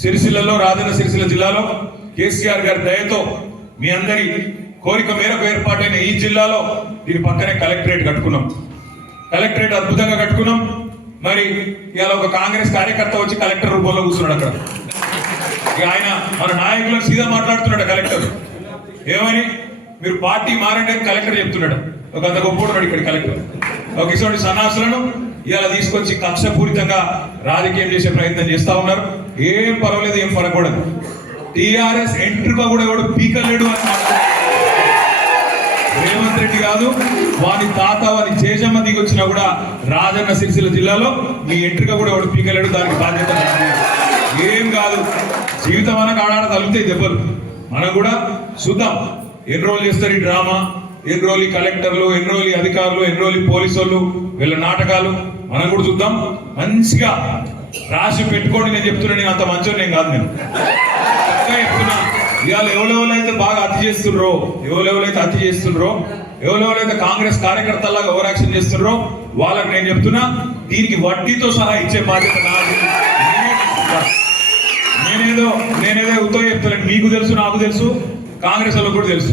సిరిసిల్లలో రాజన్న సిరిసిల్ల జిల్లాలో కేసీఆర్ గారి దయతో మీ అందరి కోరిక మేరకు ఏర్పాటైన ఈ జిల్లాలో దీని పక్కనే కలెక్టరేట్ కట్టుకున్నాం. కలెక్టరేట్ అద్భుతంగా కట్టుకున్నాం. మరి ఇవాళ ఒక కాంగ్రెస్ కార్యకర్త వచ్చి కలెక్టర్ రూపంలో కూర్చున్నాడు అక్కడ. ఆయన మన నాయకులకు సీదా మాట్లాడుతున్నాడు కలెక్టర్. ఏమని మీరు పార్టీ మారండి అని కలెక్టర్ చెప్తున్నాడు. ఒక అంత గొప్పడు ఇక్కడ కలెక్టర్. ఒక ఇటువంటి సన్నాసులను ఇవాళ తీసుకొచ్చి కక్షపూరితంగా రాజకీయం చేసే ప్రయత్నం చేస్తా ఉన్నారు. ఏం పర్వాలేదు, ఏం పడకూడదు. టిఆర్ఎస్ ఎంట్రుగా కూడా ఎవడు పీకలేడు అని రేవంత్ రెడ్డి కాదు, వాని తాత వాని చేజమ్మ దిగి వచ్చినా కూడా రాజన్న సిరిసిల్ల జిల్లాలో మీ ఎంట్రుగా కూడా ఎవడు పీకలేడు. దానికి బాధ్యత ఏం కాదు. జీవితం అనకు ఆడాడ తగులుతాయి దెబ్బలు. మనం కూడా చూద్దాం ఎన్ని రోజులు చేస్తారు ఈ డ్రామా, ఎన్ని రోజులు కలెక్టర్లు, ఎన్ని రోజులు అధికారులు, ఎన్ని రోజులు పోలీసు వాళ్ళు, వీళ్ళ నాటకాలు మనం కూడా చూద్దాం. మంచిగా రాసి పెట్టుకోండి. నేను చెప్తున్నా, నేను అంత మంచోడు నేను కాదు. నేను చెప్తున్నా, ఇవాళ ఎవరెవరైతే బాగా అతి చేస్తుండ్రో, ఎవరెవరైతే కాంగ్రెస్ కార్యకర్తలాగా ఓవర్ యాక్షన్ చేస్తుండ్రో వాళ్ళకి నేను చెప్తున్నా, దీనికి వడ్డీతో సహా ఇచ్చే బాధ్యత నాది. నేనేదో ఉత్తగా చెప్తాను. మీకు తెలుసు, నాకు తెలుసు, కాంగ్రెస్ వాళ్ళకు కూడా తెలుసు.